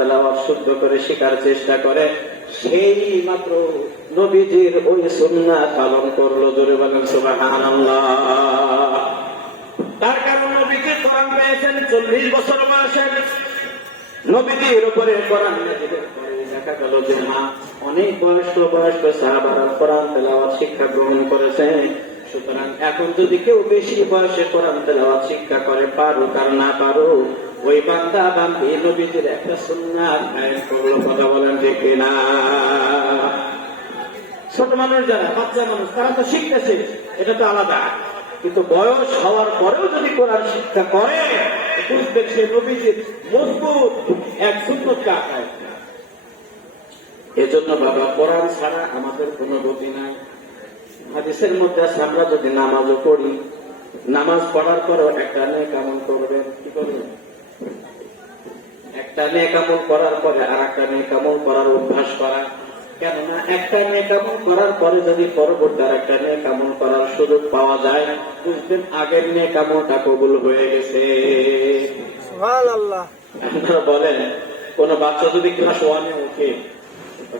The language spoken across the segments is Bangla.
তেলাওয়াত শুদ্ধ করে শেখার চেষ্টা করে, সেই মাত্র নবীজির ওই সুন্নাত পালন করলো। জোরে বলেন সুবহানাল্লাহ। তার কারণ নবীজি কোরআন পেয়েছেন 40 বছর বয়সে। নবীজির উপরে কোরআন নাযিলের পরে দেখা গেল যে অনেক বয়স্ক সাহাবারা কোরআন তেলাওয়াত শিক্ষা গ্রহণ করেছে। সুতরাং এখন যদি কেউ বেশি বয়সে কোরআন তেলাওয়াত শিক্ষা করে, পারুক আর না পারুক, ওই বান্দা বান্দি নবীজির একটা সুন্নাত কায়েম করলো। কথা বলেন ঠিক কিনা? ছোট মানুষ যারা, বাচ্চা মানুষ, তারা তো শিখতেছে, এটা তো আলাদা। কিন্তু বয়স হওয়ার পরেও যদি কোরআন শিক্ষা করে, বুঝবেন সে নবীজির মজবুত এক সুন্নতকে আঁকায়। এজন্য বাবা, কোরআন ছাড়া আমাদের কোনো গতি নাই। হাদিসের মধ্যে আছে, আমরা যদি নামাজও পড়ি, নামাজ পড়ার পরও একটা নেক আমল করবেন। কি করবেন? একটা নেক আমল করার পরে আর একটা নেক আমল করার অভ্যাস করা। কেননা একটা নেক আমল করার পরে যদি পরবর্তী আর একটা নেক আমল করার সুযোগ পাওয়া যায়, বুঝবেন আগের নেক আমলটা কবুল হয়ে গেছে। সুবহানাল্লাহ। আপনারা বলেন, কোন বাচ্চা যদি ক্লাস 1-এ উঠে,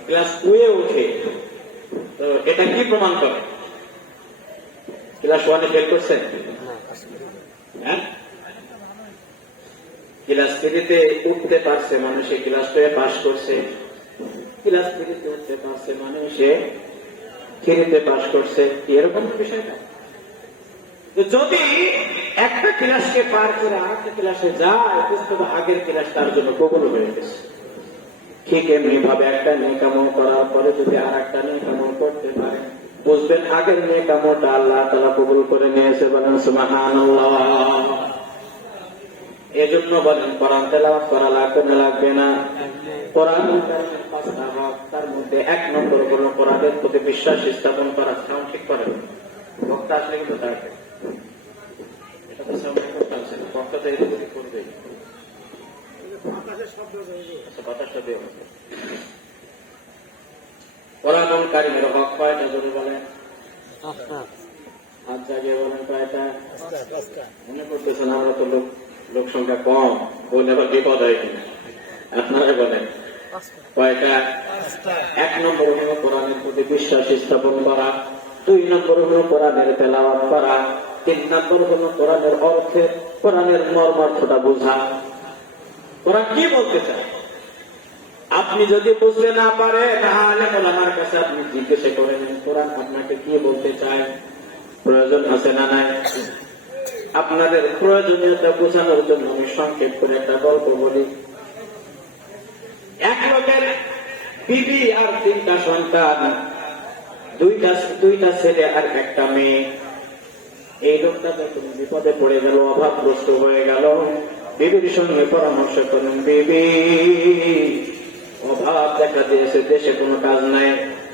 ক্লাস 2-এ উঠে, তো এটা কি প্রমাণ করে? ক্লাস 1-এ ফেল করছেন? হ্যাঁ, ক্লাস 3-তে উঠতে পারছে মানে সে ক্লাস 2-এ পাস করছে। ক্লাস 3-তে উঠতে পারছে মানে সে 3-তে পাস করছে। এরকম বিষয়টা। যদি একটা ক্লাসকে পার করে আরেকটা ক্লাসে যায়, বুঝতে হবে আগের ক্লাস তার জন্য কবুল হয়ে গেছে। ঠিক এমনি ভাবে একটা নেক আমল করার পরে যদি আর একটা নেক আমল করতে পারে, বুঝবেন আগের নেক আমলটা আল্লাহ তাআলা কবুল করে নিয়েছে। বলেন সুবহানাল্লাহ। এজন্য বলেন, কোরআন তেলাওয়াত করা লাগবে না লাগবে না? কোরআন কারীমের 5টা হক, তার মধ্যে 1 নম্বর হলো কোরআনের প্রতি বিশ্বাস স্থাপন করা। সাউন্ড ঠিক করেন, বক্তা আসলে কিন্তু তাকে এটা তো সাউন্ড করতে আছে না, বক্তা তো এরকমই করবে। বাতাসটা দেওয়া কোরআনুল কারীমের হক কয়টা? যদি বলেন হাত জাগিয়ে বলেন কয়টা? মনে করতেছেন আমরা তো লোক সংখ্যা কম, বলে আবার বিপদ হয় কিনা। আপনারা বলেন কয়টা? 1 নম্বর হলো কোরআনের প্রতি বিশ্বাস স্থাপন করা, 2 নম্বর হলো কোরআনের তেলাওয়াত করা, 3 নম্বর হলো কোরআনের অর্থে, কোরআনের মর্মার্থটা বোঝা। কোরআন কি বলতে চায় আপনি যদি বুঝতে না পারেন, তাহলে ওলামার কাছে আপনি জিজ্ঞাসা করে নেন, কোরআন আপনাকে কি বলতে চায়। প্রয়োজন আছে না নাই? আপনাদের প্রয়োজনীয়তা বোঝানোর জন্য আমি সংক্ষেপ করে একটা গল্প বলি। এক লোকের বিবি আর 3টা সন্তান, 2টা ছেলে আর 1টা মেয়ে। এই লোকটা যখন বিপদে পড়ে গেল, অভাবগ্রস্ত হয়ে গেল, বিবির সঙ্গে পরামর্শ করেন, বিবি অভাব দেখা দিয়েছে, দেশে কোনো কাজ নাই,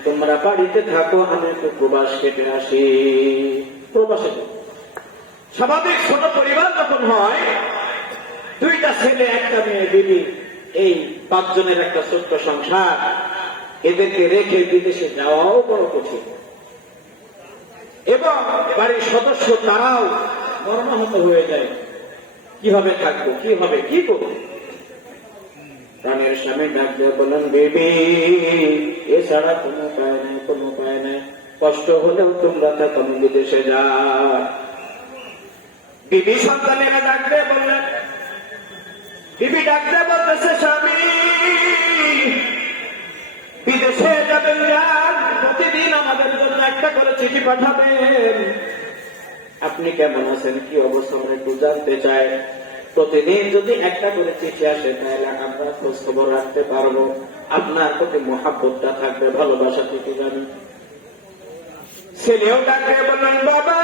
তোমরা বাড়িতে থাকো, আমি একটু প্রবাস কেটে আসি। প্রবাসে স্বাভাবিক ছোট পরিবার যখন হয়, 2টা ছেলে 1টা মেয়ে, বিবি, এই 5 জনের একটা ছোট্ট সংসার, এদেরকে রেখে বিদেশে যাওয়াও বড় কঠিন। এবং বাড়ির সদস্য তারাও মর্মাহত হয়ে যায়, কিভাবে থাকবো, কি হবে, কি করবো। প্রাণের স্বামী ডাক দিয়ে বলেন, বিবি এছাড়া কোনো উপায় নাই, কোনো উপায় নাই, কষ্ট হলেও তোমরা থাকো, বিদেশে যা। বিবি সন্তানেরা ডাক দিয়ে বললেন, বিবি ডাক দিয়ে বলতেছে, স্বামী বিদেশে যাবেন যান, প্রতিদিন আমাদের জন্য একটা করে চিঠি পাঠাবেন। আপনি কেমন আছেন, কি অবস্থা, আমরা একটু জানতে চাই। প্রতিদিন যদি একটা করে চিঠি আসে, তাহলে আমরা খোঁজ খবর রাখতে পারবো, আপনার প্রতি মহাব্বতটা থাকবে, ভালোবাসা থেকে জানি। ছেলেও ডাকে বললেন, বাবা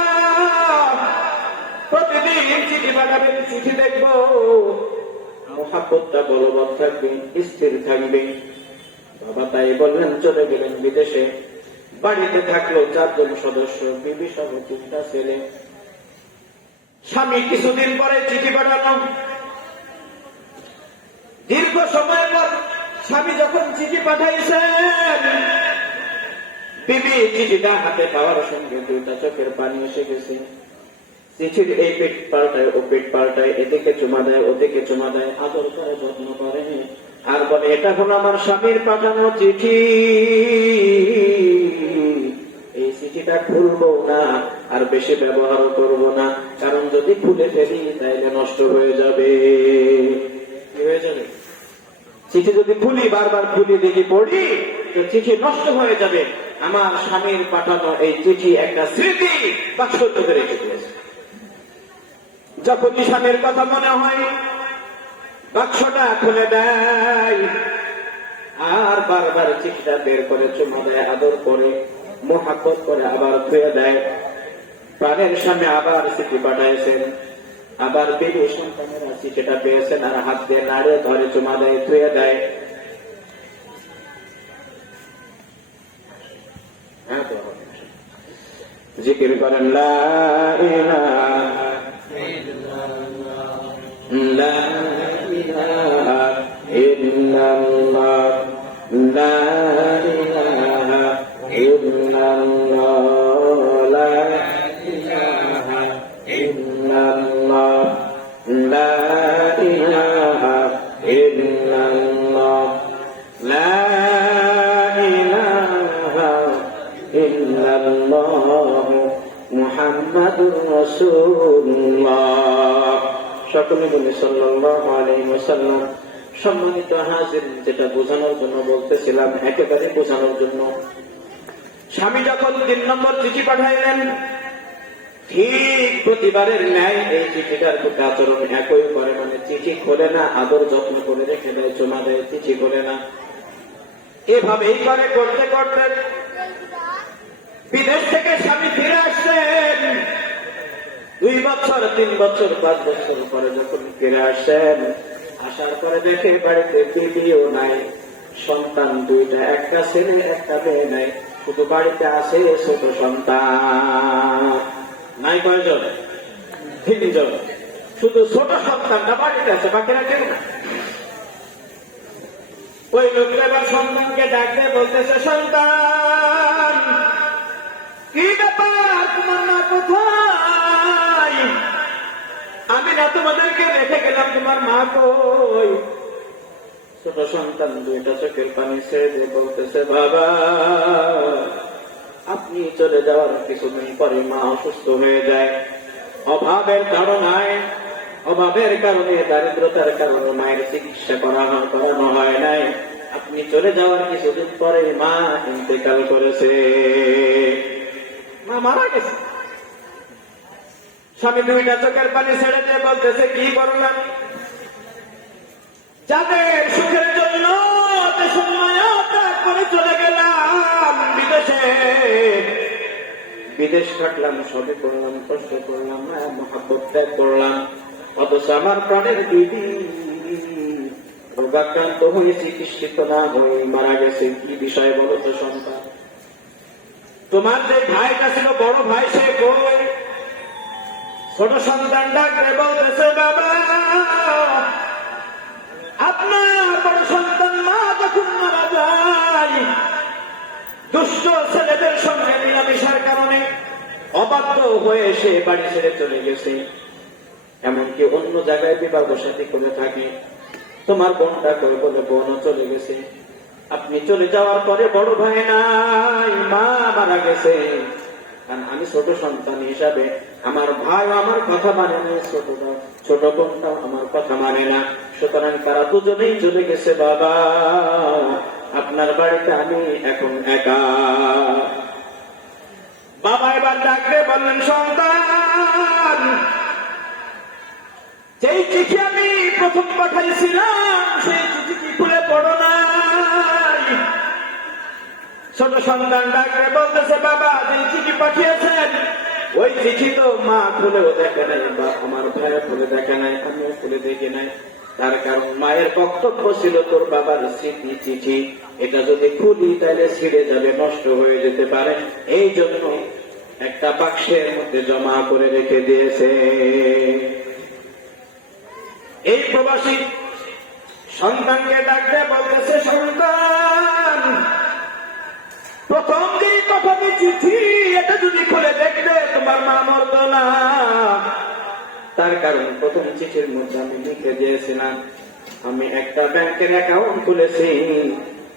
প্রতিদিন চিঠি পাঠাবেন, চিঠি দেখবো, মহাব্বতটা বলবৎ থাকবে, স্থির থাকবে। বাবা তাই বললেন, চলে গেলেন বিদেশে। বাড়িতে থাকলো 4 জন সদস্য, বিবি সহ 3টা ছেলে। স্বামী কিছুদিন পরে চিঠি পাঠানো। দীর্ঘ সময় পর স্বামী যখন চিঠি পাঠাইছেন, বিবি চিঠিটা হাতে পাওয়ার সঙ্গে 2টা চোখের পানি এসে গেছে। চিঠির এই পেট পাল্টায়, ও পেট পাল্টায়, এদিকে চুমা দেয়, ওদিকে চুমা দেয়, আদর করে, যত্ন করে, আর বলে বলে, এটা হলো আমার স্বামীর পাঠানো চিঠি, এই চিঠিটা খুলবো না, আর বেশি ব্যবহার করব না, কারণ যদি খুলে ফেলি তাইলে নষ্ট হয়ে যাবে। কি হয়ে যাবে? চিঠি যদি খুলি, বারবার খুলি দেখি পড়ি, তো চিঠি নষ্ট হয়ে যাবে। আমার স্বামীর পাঠানো এই চিঠি একটা স্মৃতি বাক্স করে রেখে দিয়েছে। যখনই স্বামীর কথা মনে হয় বাক্সটা খুলে দেয়, আর বারবার চিঠিটা বের করে চুমা দেয়, আদর করে মোহাব্বত করে আবার ধুয়ে দেয়। প্রাণের সামনে আবার চিঠি পাঠাইছেন, আবার বেরিয়ে সন্তানেরা চিঠিটা পেয়েছেন, আর হাত দিয়ে নাড়ে ধরে চুমা দেয়, ধুয়ে দেয়। জিকির করেন লা ইলাহা ইল্লাল্লাহ, লা ইলাহা ইল্লাল্লাহ, লা ইলাহা ইল্লাল্লাহ, লা ইলাহা ইল্লাল্লাহ, লা ইলাহা ইল্লাল্লাহ, লা ইলাহা ইল্লাল্লাহ, মুহাম্মাদুর রাসূলুল্লাহ। সকলে বলে সাল্লাল্লাহু আলাইহি ওয়াসাল্লাম। সম্মানিত হাজির, যেটা বোঝানোর জন্য বলতেছিলাম, একেবারে বোঝানোর জন্য, স্বামী যখন 3 নম্বর চিঠি পাঠাইলেন, ঠিক প্রতিবারের ন্যায় এই চিঠিটার প্রতি আচরণ একই করে, মানে চিঠি খোলে না, আদর যত্ন করে রেখে দেয়, জমা দেয়, চিঠি খোলে না। এভাবেই করে করতে করতে বিদেশ থেকে স্বামী ফিরে আসছেন। 2 বছর, 3 বছর, 5 বছর পরে যখন ফিরে আসেন, আসার পরে দেখে বাড়িতে বিবিও নাই, সন্তান 2টা, একটা ছেলে একটা মেয়ে নাই, শুধু বাড়িতে আসে ছোট সন্তান। নাই কয়জন? 3 জন। শুধু ছোট সন্তানটা বাড়িতে আছে, বাকিরা কেউ না। ওই লোকটা এবার সন্তানকে ডাকতে বলতেছে, সন্তান কি ব্যাপার, তোমার মা কোথায়? আমি না তোমাদেরকে রেখে গেলাম, তোমার মা কই? ছোট সন্তান 2টা চোখের পানি ছেড়ে দিয়ে বলতেছে, বাবা আপনি চলে যাওয়ার কিছুদিন পরে মা অসুস্থ হয়ে যায়। অভাবের কারণে, দারিদ্রতার কারণে মায়ের চিকিৎসা করানো হয় নাই। আপনি চলে যাওয়ার কিছুদিন পরে মা ইন্তেকাল করেছে, মা মারা গেছে। স্বামী 2টা চোখের পানি ছেড়ে দিয়ে বলতেছে, কি করলাম? যাদের সুখের জন্য ত্যাগ করে চলে গেলাম বিদেশে, বিদেশ কাটলাম, সবই করলাম, কষ্ট করলাম, মহাব্বত ত্যাগ করলাম, অথচ আমার প্রাণের বিবি রোগাক্রান্ত হয়ে চিকিৎসিত না হয়ে মারা গেছে। কি বিষয় বলো তো সন্তান? তোমার যে ভাইটা ছিল বড় ভাই, সে কই? ছোট সন্তান ডাকতে বলতেছে, বাবা আপনার বড় সন্তান মা যখন মারা যায়, দুষ্ট ছেলেদের সঙ্গে মিলামিশার কারণে অবাধ্য হয়ে সে বাড়ি ছেড়ে চলে গেছে, এমনকি অন্য জায়গায় বিবাহ সাথী করে থাকে। তোমার বোনটা কই? বলে বোনও চলে গেছে। আপনি চলে যাওয়ার পরে বড় ভাই নাই, মা মারা গেছে। কারণ আমি ছোট সন্তান হিসাবে আমার ভাই আমার কথা মানে না, ছোট বোনটাও আমার কথা মানে না, সুতরাং তারা দুজনেই চলে গেছে। বাবা আপনার বাড়িতে আমি এখন একা। বাবা এবার ডাকতে বললেন, সন্তান যেই চিঠি আমি প্রথম পাঠাইছিলাম সেই চিঠি কি খুলে পড়ো নাই? ছোট সন্তান ডাকতে বলতেছে, বাবা যেই চিঠি পাঠিয়েছেন ওই চিঠি তো মা খুলেও দেখে নাই, বা আমার ভাইয়া খুলে দেখে নাই, আমিও খুলে দেখি নাই। তার কারণ মায়ের বক্তব্য ছিল, তোর বাবার স্মৃতি চিঠি, এটা যদি খুলি তাহলে ছিঁড়ে যাবে, নষ্ট হয়ে যেতে পারে, এই জন্য একটা বাক্সের মধ্যে জমা করে রেখে দিয়েছে। এই প্রবাসী সন্তানকে ডাকতে বলতেছে, সন্তান প্রথম যে কথাটি চিঠি, এটা যদি খুলে দেখলে তোমার মা মরত না। তার কারণ প্রথম চিঠির মধ্যে আমি লিখে দিয়েছিলাম, আমি একটা ব্যাংকের অ্যাকাউন্ট খুলেছি,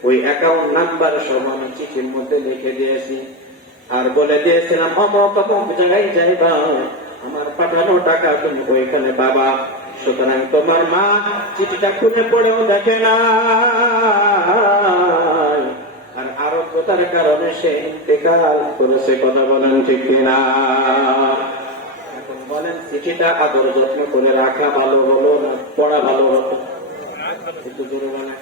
ওই অ্যাকাউন্ট নাম্বার সব আমি চিঠির মধ্যে লিখে দিয়েছি, আর বলে দিয়েছিলাম অমুক অমুক জায়গায় যাইবা, আমার পাঠানো টাকা তুমি ওইখানে পাবা। সুতরাং তোমার মা চিঠিটা খুলে পড়েও দেখে না, আর আরোগ্যতার কারণে সে ইন্তেকাল করেছে। কথা বলেন ঠিক কিনা? এখন বলেন চিঠিটা আদর যত্ন করে রাখা ভালো হলো না পড়া ভালো হতো? একটু জোরে বলেন।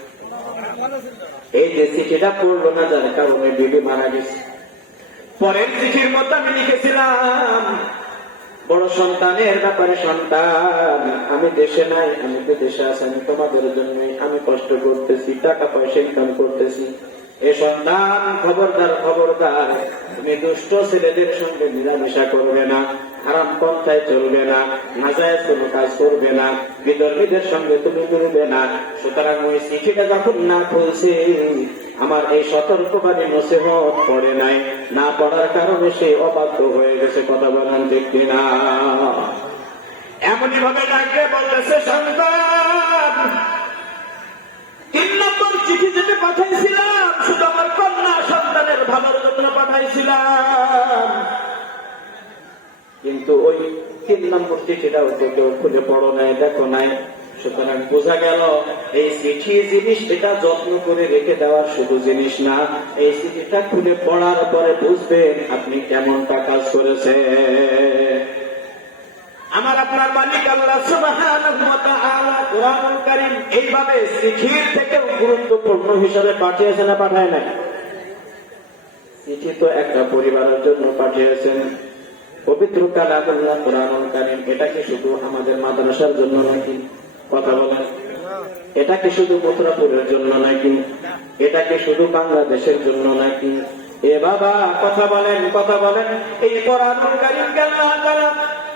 এই যে চিঠিটা পড়লো না, যার কারণে বিবি মারা গেছে। পরের চিঠির মধ্যে আমি লিখেছিলাম, বড় সন্তানের ব্যাপারে, সন্তান আমি দেশে নাই, আমি তো দেশে আছি, আমি তোমাদের জন্য আমি কষ্ট করতেছি, টাকা পয়সা ইনকাম করতেছি। এ সন্তান খবরদার খবরদার, তুমি দুষ্ট ছেলেদের সঙ্গে মিলামেশা করবে না, হারাম পন্থায় চলবে না, নাজায়েজ কোনো কাজ করবে না, বিধর্মীদের সঙ্গে তুমি মিলবে না। সুতরাং ওই চিঠিটা যখন না খুলছে, আমার এই সতর্কবাণী নসিহত পড়ে নাই, না পড়ার কারণে সে অবাধ্য হয়ে গেছে। কথা বলেন ঠিক কিনা? এমনই ভাবে ডাকতে বলতেছে, সন্তান 3 নম্বর চিঠি যেটা পাঠাইছিলাম শুধু আমার কন্যা সন্তানের ভালোর জন্য পাঠাইছিলাম, কিন্তু ওই 3 নম্বর চিঠিটাও কেউ খুলে পড়ো নাই, দেখো নাই। সুতরাং বোঝা গেল এই চিঠি জিনিস এটা যত্ন করে রেখে দেওয়ার শুধু জিনিস না, এই চিঠিটা খুলে পড়ার পরে বুঝবেন আপনি কেমনটা কাজ করেছে। আমার আপনার মালিক আল্লাহ সুবহানাহু ওয়া তাআলা কুরআনুল কারীম এইভাবে চিঠির থেকেও গুরুত্বপূর্ণ হিসাবে পাঠিয়েছেন না পাঠায় নাই? চিঠি তো একটা পরিবারের জন্য পাঠিয়েছেন। পবিত্র কালামুল্লাহ কুরআনুল কারীম এটা কি শুধু আমাদের মাদ্রাসার জন্য নাকি? কথা বলেন। এটা কি শুধু মথুরাপুরের জন্য নাকি? এটা কি শুধু বাংলাদেশের জন্য নাকি? এ বাবা কথা বলেন, কথা বলেন। এই কুরআনুল কারীমকে আল্লাহ তাআলা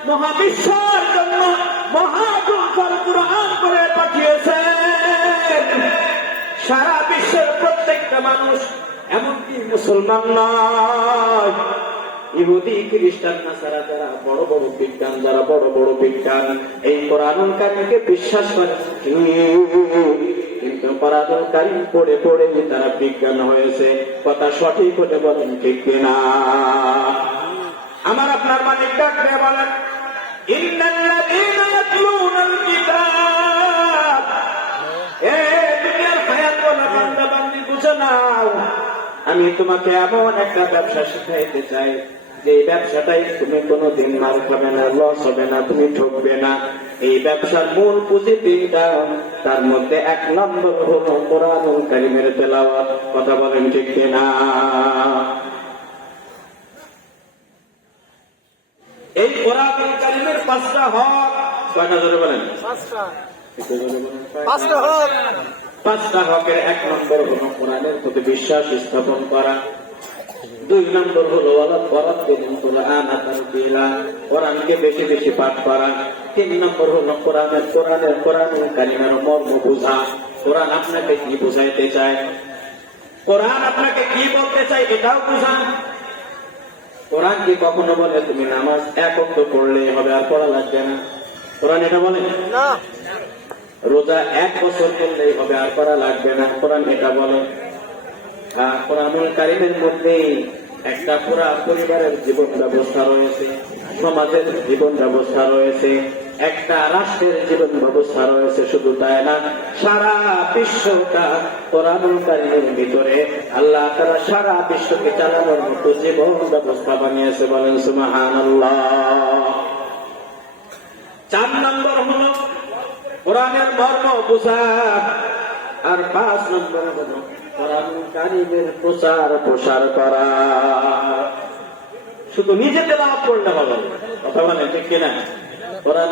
মহাবিশ্বের জন্য মহাগ্রন্থ কুরআন করে পাঠিয়েছেন। সারা বিশ্বের প্রত্যেকটা মানুষ, এমনকি মুসলমান নয়, ইহুদি খ্রিস্টান নাসারা যারা বড় বড় বিজ্ঞান, যারা বড় বড় বিজ্ঞান এই কোরআনুল কারীমকে বিশ্বাস করে, কিন্তু কোরআনুল কারীম পড়ে পড়ে তারা বিজ্ঞান হয়েছে। কথা সঠিক হতে বলেন ঠিক কিনা? আমার আপনার মালিক ডাকতে বলেন, ইন্নাল্লাযীনা ইয়াতলুনাল কিতাব, এ দুনিয়ার হায়াতওয়ালা বান্দা বান্দি বুঝে নাও, আমি তোমাকে এমন একটা ব্যবসা শিখাইতে চাই যে ব্যবসাটাই তুমি কোনোদিন মার খাবে না, লস হবে না, তুমি ঠকবে না। এই ব্যবসার মূল পুঁজি 3টা, তার মধ্যে 1 নম্বর হলো কোরআনুল কারীমের তেলাওয়াত। কথা বলেন ঠিক কিনা? এই কোরআনুল কারীমের 5টা হক, কয়টা ধরে বলেন? 5টা হক। 5টা হকের 1 নম্বর হলো কোরআনের প্রতি বিশ্বাস স্থাপন করা। 2 নম্বর হলো কোরআনকে বেশি বেশি পাঠ করা। 3 নম্বর হলো কোরআনুল কারীমের মর্ম বোঝা। কোরআন আপনাকে কি বোঝাইতে চায়, কোরআন আপনাকে কি বলতে চায় এটাও বোঝা। কোরআন কি কখনো বলে তুমি নামাজ 1 ওয়াক্ত পড়লেই হবে আর পড়া লাগবে না? কোরআন এটা বলে না। রোজা 1 বছর করলেই হবে আর করা লাগবে না? কোরআন এটা বলে। কোরআনুল কারীমের মধ্যে একটা পুরা পরিবারের জীবন ব্যবস্থা রয়েছে, সমাজের জীবন ব্যবস্থা রয়েছে, একটা রাষ্ট্রের জীবন ব্যবস্থা রয়েছে। শুধু তাই না, সারা বিশ্বটা কোরআনুল কারীমের ভিতরে আল্লাহ তাআলা সারা বিশ্বকে চালানোর মতো জীবন ব্যবস্থা বানিয়েছে। বলেন সুবহানাল্লাহ। 4 নম্বর হলো কোরআনের মর্ম বোঝা, আর 5 নম্বর হলো কোরআনুল কারীমের প্রচার প্রসার করা। শুধু নিজে তেলাওয়াত করলে হবে? কথা বলেন ঠিক কিনা? কোরআন